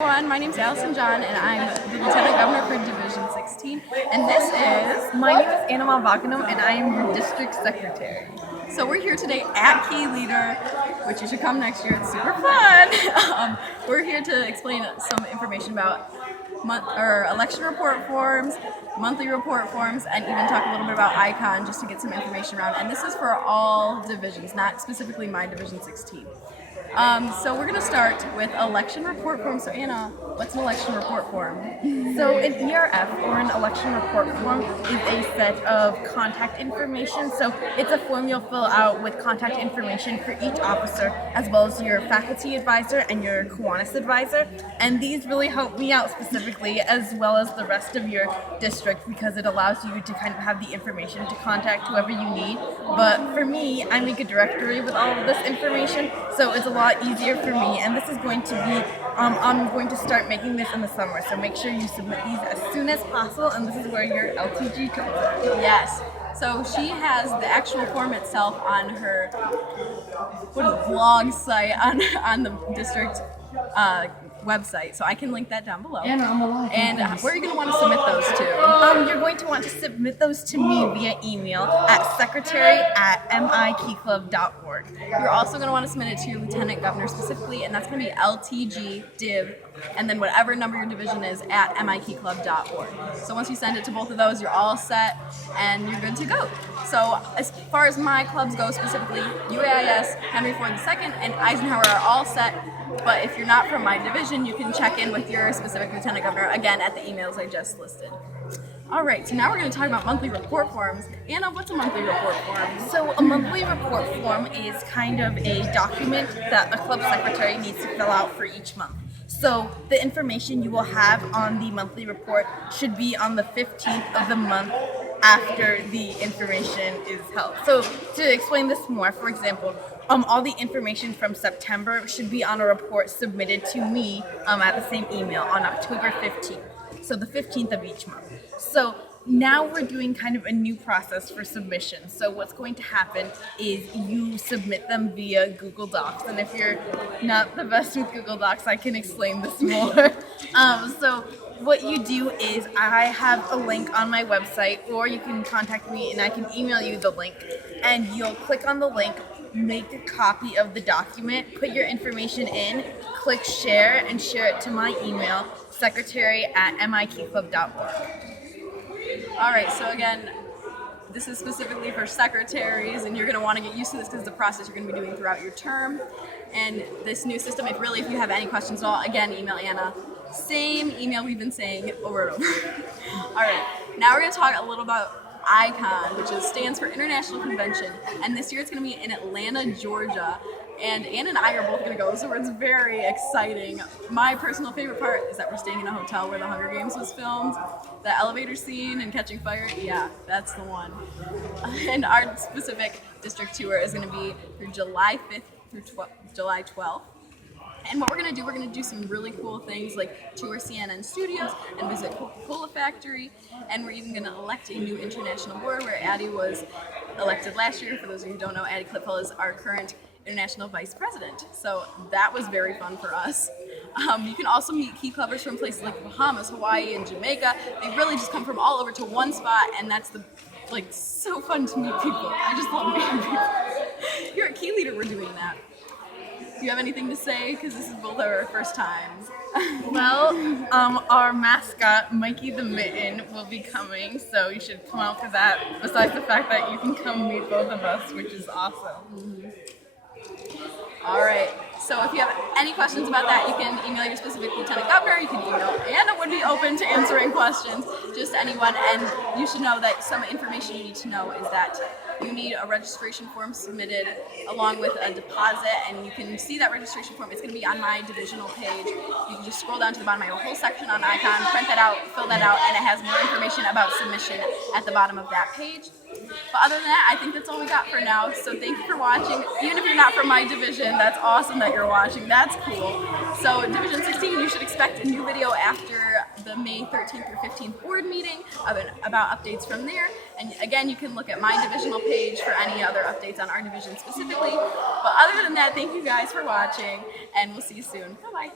Everyone, my name is Allison John, and I'm the Lieutenant Governor for Division 16. And this is My name is Anna Malvakanam, and I am your district secretary. So we're here today at Key Leader, which you should come next year. It's super fun. We're here to explain some information about election report forms, monthly report forms, and even talk a little bit about ICON just to get some information around. And this is for all divisions, not specifically my Division 16. So we're going to start with election report form. So Anna, what's an election report form? So an ERF, or an election report form, is a set of contact information. So it's a form you'll fill out with contact information for each officer, as well as your faculty advisor and your Kiwanis advisor. And these really help me out specifically, as well as the rest of your district, because it allows you to kind of have the information to contact whoever you need. But for me, I make a directory with all of this information, so it's a lot easier for me. And this is going to be, I'm going to start making this in the summer, so make sure you submit these as soon as possible, and this is where your LTG comes in. Yes. So she has the actual form itself on her blog site on the district website, so I can link that down below. And where are you going to want to submit those to? You're going to want to submit those to me via email at secretary@mikeyclub.org. You're also going to want to submit it to your lieutenant governor specifically, and that's going to be LTG Div, and then whatever number your division is at mikeyclub.org. So once you send it to both of those, you're all set and you're good to go. So as far as my clubs go specifically, UAIS, Henry Ford II, and Eisenhower are all set. But if you're not from my division, you can check in with your specific lieutenant governor, again, at the emails I just listed. All right, so now we're going to talk about monthly report forms. Anna, what's a monthly report form? So a monthly report form is kind of a document that a club secretary needs to fill out for each month. So the information you will have on the monthly report should be on the 15th of the month after the information is held. So to explain this more, for example, all the information from September should be on a report submitted to me at the same email on October 15th. So the 15th of each month. So now we're doing kind of a new process for submission. So what's going to happen is you submit them via Google Docs. And if you're not the best with Google Docs, I can explain this more. So what you do is I have a link on my website, or you can contact me and I can email you the link. And you'll click on the link, make a copy of the document, put your information in, click share, and share it to my email, secretary@mikeyclub.org. All right, so again, this is specifically for secretaries, and you're going to want to get used to this because it's a process you're going to be doing throughout your term. And this new system, if you have any questions at all, again, email Anna. Same email we've been saying over and over. All right, now we're going to talk a little about ICON, which stands for International Convention, and this year it's going to be in Atlanta, Georgia. And Anna and I are both going to go, so it's very exciting. My personal favorite part is that we're staying in a hotel where the Hunger Games was filmed. The elevator scene and catching fire, yeah, that's the one. And our specific district tour is going to be through July 5th through July 12th. And what we're going to do some really cool things like tour CNN Studios and visit Coca-Cola Factory. And we're even going to elect a new international board where Addie was elected last year. For those of you who don't know, Addie Cliphill is our current international vice president. So that was very fun for us. You can also meet key clubbers from places like Bahamas, Hawaii, and Jamaica. They really just come from all over to one spot, and that's so fun to meet people. I just love meeting people. Here at Key Leader, we're doing that. Do you have anything to say? Because this is both our first times. Well, our mascot, Mikey the Mitten, will be coming, so you should come out for that, besides the fact that you can come meet both of us, which is awesome. Mm-hmm. All right, so if you have any questions about that, you can email your specific lieutenant governor, you can email Anna, would be open to answering questions, just anyone. And you should know that some information you need to know is that you need a registration form submitted along with a deposit, and you can see that registration form. It's going to be on my divisional page. You can just scroll down to the bottom. I have a whole section on ICON, print that out, fill that out, and it has more information about submission at the bottom of that page. But other than that, I think that's all we got for now. So thank you for watching. Even if you're not from my division, that's awesome that you're watching. That's cool. So Division 16, you should expect a new video after the May 13th through 15th board meeting about updates from there. And again, you can look at my divisional page for any other updates on our division specifically. But other than that, thank you guys for watching, and we'll see you soon. Bye-bye.